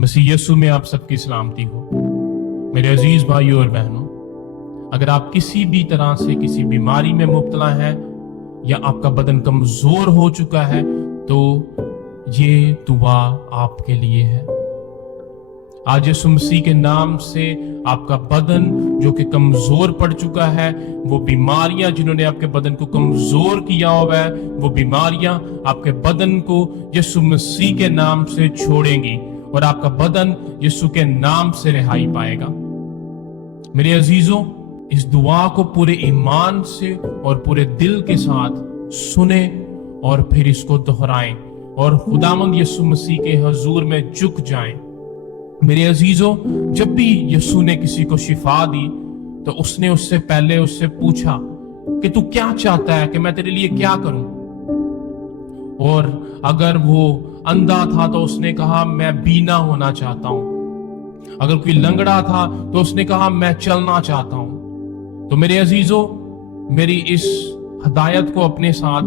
मसीह यीशु में आप सबकी सलामती हो। मेरे अजीज भाइयों और बहनों, अगर आप किसी भी तरह से किसी बीमारी में मुब्तला हैं या आपका बदन कमजोर हो चुका है, तो ये दुआ आपके लिए है। आज यीशु मसीह के नाम से आपका बदन जो कि कमजोर पड़ चुका है, वो बीमारियां जिन्होंने आपके बदन को कमजोर किया हुआ है, वो बीमारियां आपके बदन को यीशु मसीह के नाम से छोड़ेंगी और आपका बदन यीशु के नाम से रिहाई पाएगा। मेरे अजीजों, इस दुआ को पूरे ईमान से और पूरे दिल के साथ सुने और फिर इसको दोहराएं और खुदावंद यीशु मसीह के हुजूर में झुक जाएं। मेरे अजीजों, जब भी यीशु ने किसी को शिफा दी तो उसने उससे पहले उससे पूछा कि तू क्या चाहता है, कि मैं तेरे लिए क्या करूं। और अगर वो अंधा था तो उसने कहा मैं बीना होना चाहता हूं। अगर कोई लंगड़ा था तो उसने कहा मैं चलना चाहता हूं। तो मेरे अजीजों, मेरी इस हदायत को अपने साथ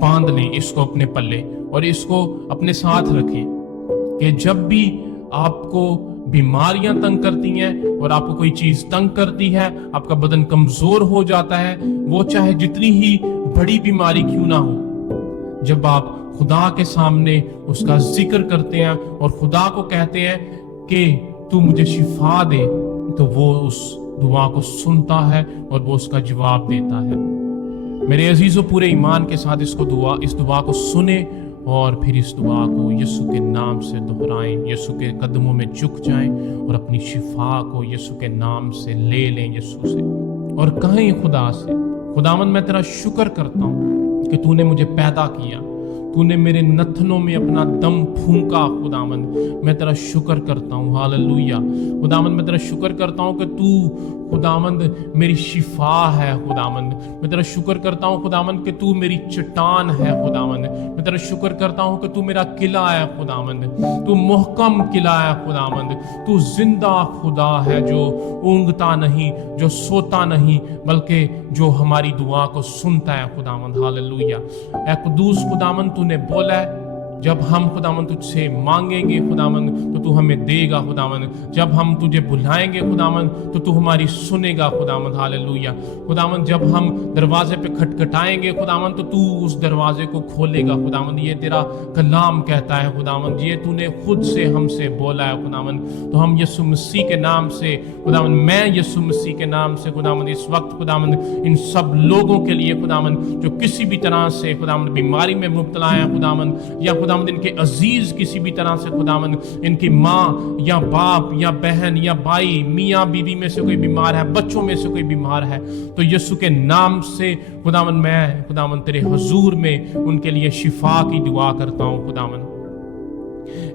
बांध लें, इसको अपने पल्ले और इसको अपने साथ रखें कि जब भी आपको बीमारियां तंग करती हैं और आपको कोई चीज तंग करती है, आपका बदन कमजोर हो जाता है, वो चाहे जितनी ही बड़ी बीमारी क्यों ना हो, जब आप खुदा के सामने उसका जिक्र करते हैं और खुदा को कहते हैं कि तू मुझे शिफा दे, तो वो उस दुआ को सुनता है और वो उसका जवाब देता है। मेरे अजीजों, पूरे ईमान के साथ इस दुआ को सुने और फिर इस दुआ को यीशु के नाम से दोहराएं, यीशु के कदमों में झुक जाएं और अपनी शिफा को यीशु के नाम से ले लें यीशु से, और कहें खुदा से, खुदावंद मैं तेरा शुक्र करता हूं कि तूने मुझे पैदा किया, तूने मेरे नथनों में अपना दम फूंका। खुदावंद मैं तेरा शुक्र करता हूँ, हालेलुया। खुदावंद मैं तेरा शुक्र करता हूँ कि तू खुदावंद मेरी शिफा है। खुदावंद मैं तेरा शुक्र करता हूँ खुदावंद कि तू मेरी चट्टान है। खुदावंद मैं तेरा शुक्र करता हूँ कि तू मेरा किला है। खुदावंद तू मुहकम किला है। खुदावंद तू जिंदा खुदा है, जो ऊँघता नहीं, जो सोता नहीं, बल्कि जो हमारी दुआ को सुनता है। खुदावंद हालेलुया। ऐ कुदूस खुदावंद, तूने बोला है जब हम खुदावंद तुझसे मांगेंगे खुदावंद तो तू हमें देगा। खुदावंद जब हम तुझे बुलाएंगे खुदावंद तो तू हमारी सुनेगा। खुदावंद हालेलुया। खुदावंद जब हम दरवाजे पे खटखटाएंगे खुदावंद तो तू उस दरवाजे को खोलेगा। खुदावंद ये तेरा कलाम कहता है। खुदावंद ये तूने खुद से हमसे बोला है। खुदावंद तो हम यीशु मसीह के नाम से खुदावंद, मैं यीशु मसीह के नाम से खुदावंद इस वक्त खुदावंद इन सब लोगों के लिए खुदावंद जो किसी भी तरह से खुदावंद बीमारी में मुब्तला है खुदावंद, या खुदावंद इनके अजीज किसी भी तरह से खुदावंद इनकी माँ या बाप या बहन या भाई, मियाँ बीवी में से कोई बीमार है, बच्चों में से कोई बीमार है, तो यीशु के नाम से खुदावंद मैं खुदावंद तेरे हुजूर में उनके लिए शिफा की दुआ करता हूँ। खुदावंद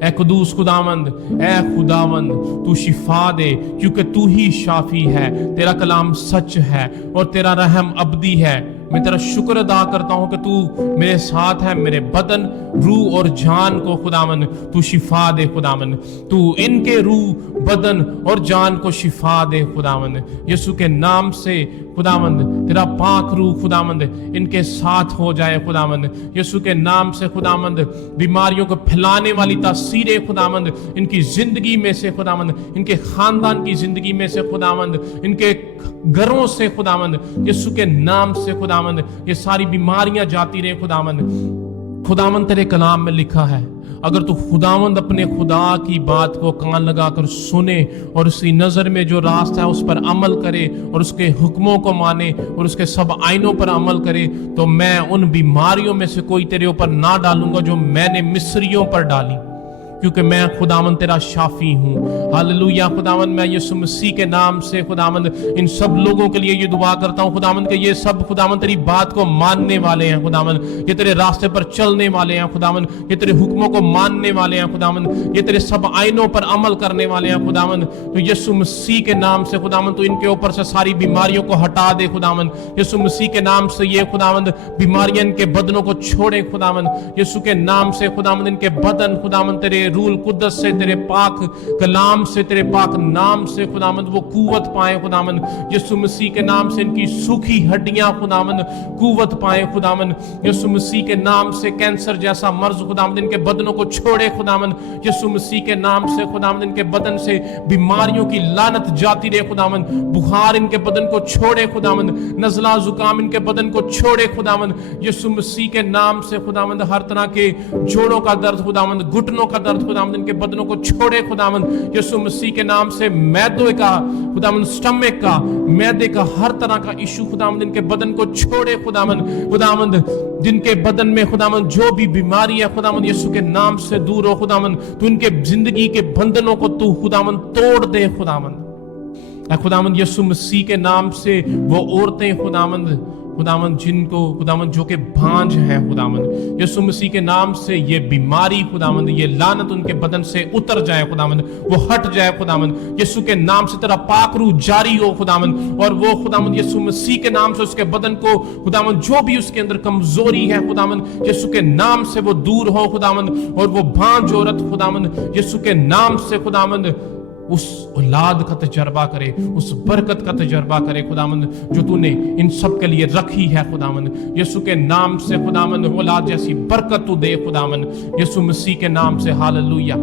ऐ कुदूस खुदावंद, ऐ खुदावंद तू शिफा दे, क्योंकि तू ही शाफी है। तेरा कलाम सच है और तेरा रहम अबदी है। मैं तेरा शुक्र अदा करता हूं कि तू मेरे साथ है। मेरे बदन, रूह और जान को खुदावंद तू शिफा दे। खुदावंद तू इनके रूह, बदन और जान को शिफा दे। खुदावंद यीशु के नाम से खुदावंद तेरा पाक रूह खुदावंद इनके साथ हो जाए। खुदावंद यीशु के नाम से खुदावंद बीमारियों को फैलाने वाली तासीरें खुदावंद इनकी जिंदगी में से खुदावंद, इनके खानदान की जिंदगी में से खुदावंद, इनके घरों से खुदावंद यीशु के नाम से खुदावंद ये सारी बीमारियां जाती रहे। खुदावंद तेरे कलाम में लिखा है, अगर तू खुदावंद अपने खुदा की बात को कान लगाकर सुने और उसकी नजर में जो रास्ता है उस पर अमल करे और उसके हुक्मों को माने और उसके सब आइनों पर अमल करे, तो मैं उन बीमारियों में से कोई तेरे ऊपर ना डालूंगा जो मैंने मिस्रियों पर डाली, क्योंकि मैं खुदावंद तेरा शाफी हूँ। हालेलुया। खुदावंद मैं यीशु मसीह के नाम से खुदावंद इन सब लोगों के लिए ये दुआ करता हूँ खुदावंद कि ये सब खुदावंद तेरी बात को मानने वाले हैं। खुदावंद ये तेरे रास्ते पर चलने वाले हैं। खुदावंद ये तेरे हुक्मों को मानने वाले हैं। खुदावंद ये तेरे सब आइनों पर अमल करने वाले हैं। खुदावंद तो यीशु मसीह के नाम से खुदावंद तो इनके ऊपर से सारी बीमारियों को हटा दे। खुदावंद यीशु मसीह के नाम से ये खुदावंद बीमारियां इनके बदनों को छोड़े। खुदावंद यीशु के नाम से खुदावंद इनके बदन खुदावंद तेरे रूल कुद्दस से, तेरे पाक कलाम से, तेरे पाक नाम से खुदावंद वो कुव्वत पाए खुदावंद। यीशु मसीह के नाम से इनकी सूखी हड्डियां खुदावंद कुव्वत पाए खुदावंद। यीशु मसीह के नाम से कैंसर जैसा मर्ज खुदावंद इनके बदनों को छोड़े खुदावंद। यीशु मसीह के नाम से खुदावंद इनके बदन से बीमारियों की लानत जाती रहे खुदावंद। बुखार इनके बदन को छोड़े खुदावंद, नज़ला जुकाम इनके बदन को छोड़े खुदावंद। यीशु मसीह के नाम से खुदावंद हर तरह के जोड़ों का दर्द खुदावंद, घुटनों का दर्द खुदावंद इनके बदनों को छोड़े खुदावंद। यीशु मसीह के नाम से मैदे का खुदावंद, स्टमक का, मैदे का हर तरह का इशू खुदावंद इनके बदन को छोड़े खुदावंद। जिनके बदन में खुदावंद जो भी बीमारी है खुदावंद यीशु के नाम से दूर हो खुदावंद। तू इनके जिंदगी के बंधनों को तू खुदावंद तोड़ दे खुदावंद। यीशु मसीह के नाम से वो औरतें खुदावंद जिनको खुदावंद जो के भांज हैं खुदावंद, यीशु मसीह के नाम से ये बीमारी खुदावंद, ये लानत उनके बदन से उतर जाए खुदावंद, वो हट जाए खुदावंद। यीशु के नाम से तेरा पाक रूह जारी हो खुदावंद, और वो खुदावंद यीशु मसीह के नाम से उसके बदन को खुदावंद जो भी उसके अंदर कमजोरी है खुदावंद यीशु के नाम से वो दूर हो खुदावंद। और वो भांज औरत खुदावंद यीशु के नाम से खुदावंद उस औलाद का तजर्बा करे, उस बरकत का तजर्बा करे खुदावंद जो तूने इन सब के लिए रखी है खुदावंद। यीशु के नाम से खुदावंद औलाद जैसी बरकत तू दे खुदावंद, यीशु मसीह के नाम से। हालेलुया।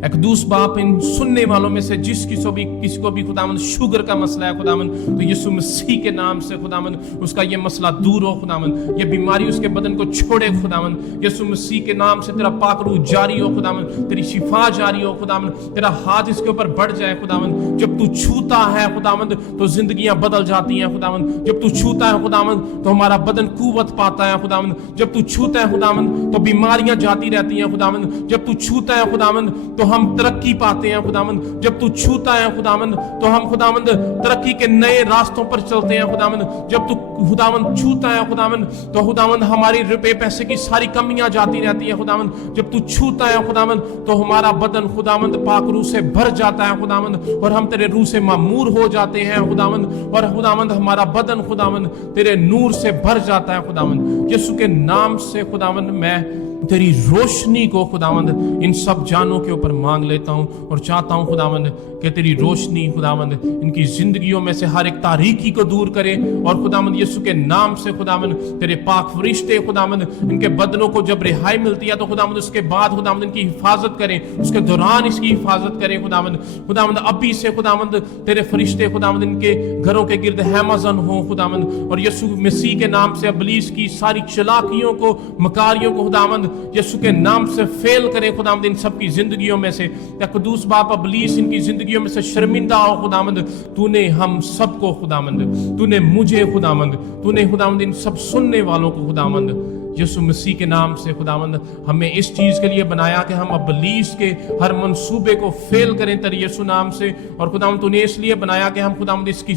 एक दूसरा बाप इन सुनने वालों में से किसी को भी खुदावंद शुगर का मसला है खुदावंद, तो यीशु मसीह के नाम से खुदावंद उसका ये मसला दूर हो खुदावंद, ये बीमारी उसके बदन को छोड़े खुदावंद। यीशु मसीह के नाम से तेरा पाक रूह जारी हो खुदावंद, तेरी शिफा जारी हो खुदावंद, तेरा हाथ इसके ऊपर बढ़ जाए खुदावंद। जब तू छूता है खुदावंद तो जिंदगियां बदल जाती हैं खुदावंद। जब तू छूता है खुदावंद तो हमारा बदन कुव्वत पाता है खुदावंद। जब तू छूता है खुदावंद तो बीमारियां जाती रहती हैं खुदावंद। जब तू छूता है खुदावंद तो हम तरक्की पाते हैं खुदावंद। जब तू छूता है खुदावंद तो हम खुदावंद तरक्की के नए रास्तों पर चलते हैं खुदावंद। जब तू खुदावंद छूता है खुदावंद तो खुदावंद हमारी रुपए पैसे की सारी कमियां जाती रहती हैं खुदावंद। जब तू छूता है खुदावंद तो हमारा बदन खुदावंद पाक रूह से भर जाता है खुदावंद, और हम तेरे रूह से मामूर हो जाते हैं खुदावंद, और खुदावंद हमारा बदन खुदावंद तेरे नूर से भर जाता है खुदावंद। यीशु के नाम से खुदावंद मैं तेरी रोशनी को खुदावंद इन सब जानों के ऊपर मांग लेता हूं, और चाहता हूं खुदावंद कि तेरी रोशनी खुदावंद इनकी जिंदगियों में से हर एक तारीकी को दूर करे। और खुदावंद यीशु के नाम से खुदावंद तेरे पाक फरिश्ते खुदावंद इनके बदनों को जब रिहाई मिलती है तो खुदावंद उसके बाद खुदावंद इनकी हिफाजत करें, उसके दौरान इसकी हिफाजत करें खुदावंद अभी से खुदावंद तेरे फरिश्ते खुदावंद इनके घरों के गिर्द हैमजन हो खुदावंद। और यीशु मसीह के नाम से इब्लीस की सारी चालाकियों को, मकारियों को खुदावंद यीशु के नाम से फेल करें खुदावंद इन सब की जिंदगियों में से। या कुदूस बाप इब्लीस इनकी जिंदगियों में से शर्मिंदा हो खुदावंद। तूने हम सबको खुदावंद, तूने मुझे खुदावंद, तूने खुदावंद इन सब सुनने वालों को खुदावंद यीशु मसीह के नाम से खुदावंद हमें इस चीज के लिए बनाया कि हम इब्लीस के हर मंसूबे को फेल करें तेरे यीशु नाम से। और खुदावंद तूने इसलिए बनाया कि हम खुदावंद इसकी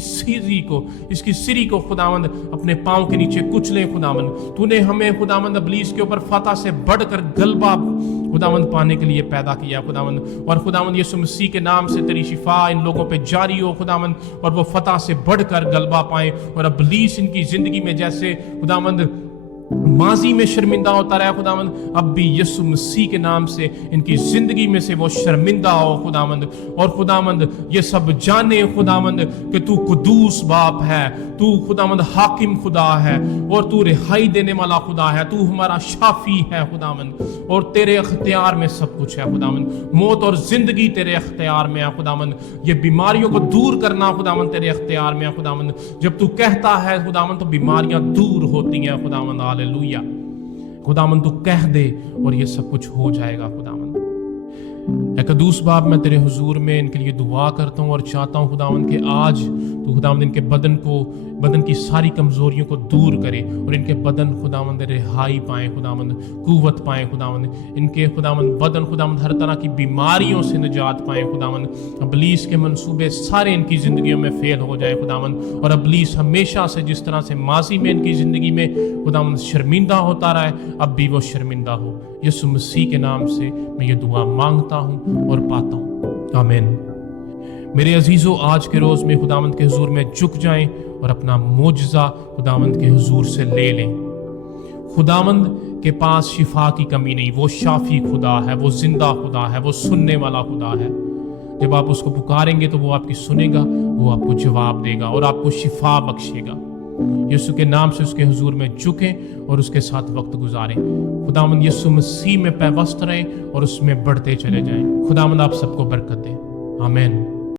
सिरी को खुदावंद अपने पांव के नीचे कुचलें खुदावंद। तूने हमें खुदावंद इब्लीस के ऊपर फतह से बढ़कर गलबा खुदावंद पाने के लिए पैदा किया खुदावंद। और खुदावंद यीशु मसीह के नाम से तेरी शिफा इन लोगों पे जारी हो खुदावंद, और वो फतह से बढ़कर गलबा पाए। और इब्लीस इनकी जिंदगी में जैसे खुदावंद माजी में शर्मिंदा होता रहा खुदावंद, अब भी यीशु मसीह के नाम से इनकी जिंदगी में से वो शर्मिंदा हो खुदावंद। और खुदावंद ये सब जाने खुदावंद कि तू कुदूस बाप है, तू खुदावंद हाकिम खुदा है, और तू रिहाई देने वाला खुदा है, तू हमारा शाफी है खुदावंद। और तेरे अख्तियार में सब कुछ है खुदावंद, मौत और जिंदगी तेरे अख्तियार में है खुदावंद। ये बीमारियों को दूर करना खुदावंद तेरे अख्तियार में है खुदावंद। जब तू कहता है खुदावंद तो बीमारियां दूर होती हैं खुदावंद। हालेलुया। खुदावंद तू कह दे और ये सब कुछ हो जाएगा खुदावंद। कदूस बाप मैं तेरे हुजूर में इनके लिए दुआ करता हूँ और चाहता हूँ खुदावंद कि आज तू खुदावंद इनके बदन की सारी कमजोरियों को दूर करे, और इनके बदन खुदावंद रिहाई पाए खुदावंद, कुव्वत पाए खुदावंद। इनके खुदावंद बदन खुदावंद हर तरह की बीमारियों से निजात पाए खुदावंद। इब्लीस के मंसूबे सारे इनकी जिंदगियों में फेल हो जाए खुदावंद। और इब्लीस हमेशा से जिस तरह से माजी में इनकी जिंदगी में खुदावंद शर्मिंदा होता रहा है, अब भी वो शर्मिंदा हो। यीशु मसीह के नाम से मैं ये दुआ मांगता हूँ और पाता हूँ, आमीन। मेरे अजीजों, आज के रोज में खुदावंद के हुजूर में झुक जाएं और अपना मोजज़ा खुदावंद के हुजूर से ले लें। खुदावंद کے پاس شفا کی کمی نہیں. وہ شافی خدا ہے, وہ زندہ خدا ہے, وہ سننے والا خدا ہے. جب آپ اس کو پکاریں گے تو وہ آپ کی سنے گا, وہ آپ کو جواب دے گا اور آپ کو شفا بخشے گا. یسوع کے نام سے اس کے حضور میں جھکیں اور اس کے ساتھ وقت گزاریں. خداوند یسوع مسیح میں پیوست رہیں اور اس میں بڑھتے چلے جائیں. خداوند آپ سب کو برکت دے. آمین.